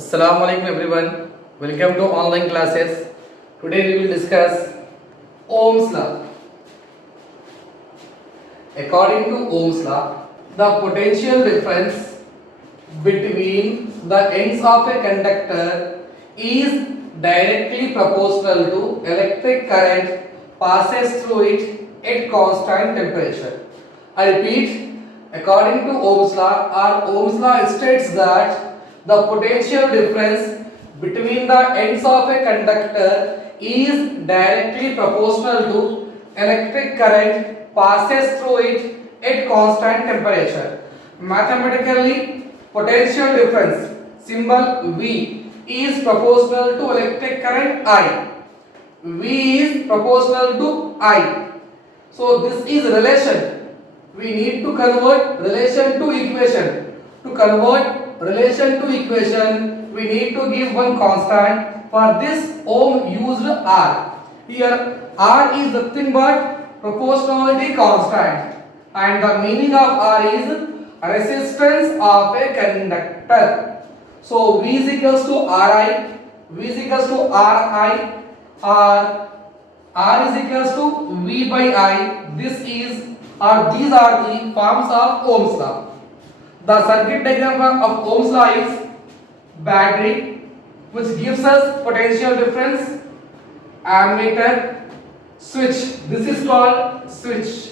Assalamu alaikum everyone. Welcome to online classes. Today we will discuss Ohm's law. According to Ohm's law, the potential difference between the ends of a conductor is directly proportional to electric current passes through it at constant temperature. I repeat, according to Ohm's law, Ohm's law states that the potential difference between the ends of a conductor is directly proportional to electric current passes through it at constant temperature. Mathematically, potential difference symbol V is proportional to electric current I. V is proportional to I. So this is relation. We need to convert relation to equation. To convert relation to equation, we need to give one constant. For this, Ohm used R. Here, R is nothing but proportionality constant, and the meaning of R is resistance of a conductor. So V is equals to Ri, V is equals to Ri, or R is equals to V by I. This is or these are the forms of Ohm's law. The circuit diagram of Ohm's law is battery, which gives us potential difference, ammeter, switch. This is called switch.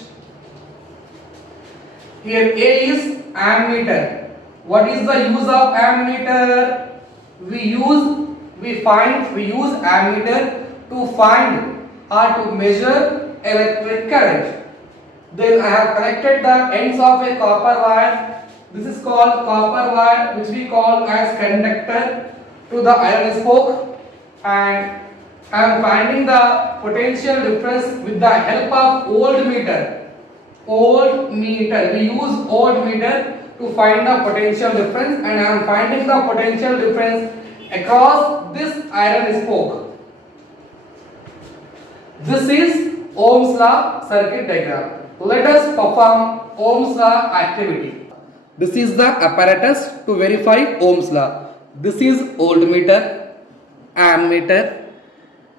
Here A is ammeter. What is the use of ammeter? We use ammeter to find or to measure electric current. Then I have connected the ends of a copper wire. This is called copper wire, which we call as conductor, to the iron spoke, and I am finding the potential difference with the help of voltmeter. Voltmeter. We use voltmeter to find the potential difference, and I am finding the potential difference across this iron spoke. This is Ohm's law circuit diagram. Let us perform Ohm's law activity. This is the apparatus to verify Ohm's law. This is voltmeter, ammeter,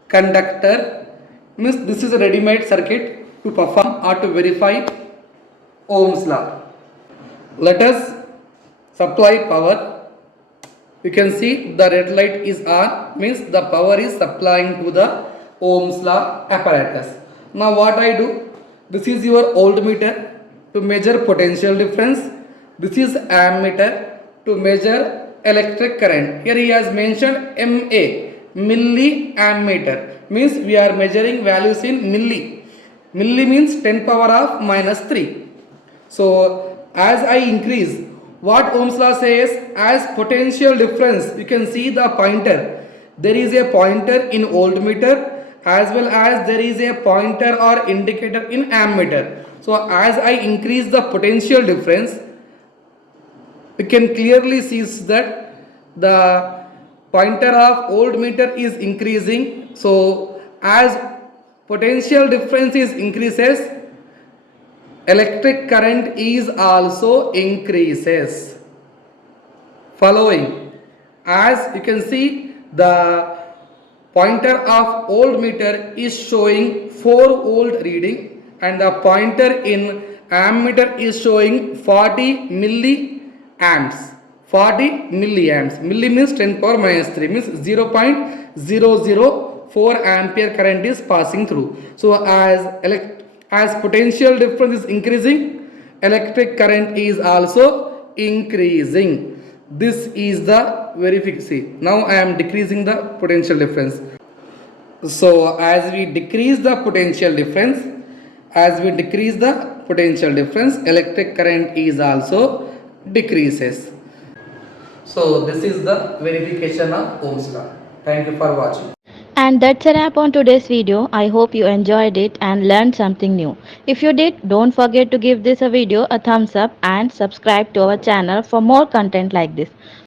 conductor. Means this is a ready-made circuit to perform or to verify Ohm's law. Let us supply power. You can see the red light is on, means the power is supplying to the Ohm's law apparatus. Now what I do? This is your voltmeter to measure potential difference. This is ammeter to measure electric current. Here he has mentioned MA, milliammeter, means we are measuring values in milli. Milli means 10 power of minus 3. So as I increase, what Ohm's law says, as potential difference, you can see the pointer. There is a pointer in voltmeter, as well as there is a pointer or indicator in ammeter. So as I increase the potential difference, we can clearly see that the pointer of voltmeter is increasing. So as potential difference is increases, electric current is also increases. Following, as you can see, the pointer of voltmeter is showing 4 volt reading, and the pointer in ammeter is showing 40 milliamps. 40 milliamps. Milli means 10 power minus 3, means 0.004 ampere current is passing through. So as potential difference is increasing, electric current is also increasing. This is the verification. Now I am decreasing the potential difference. So as we decrease the potential difference, electric current is also decreases. So this is the verification of Ohm's law. Thank you for watching. And that's a wrap on today's video. I hope you enjoyed it and learned something new. If you did, don't forget to give this a video a thumbs up and subscribe to our channel for more content like this.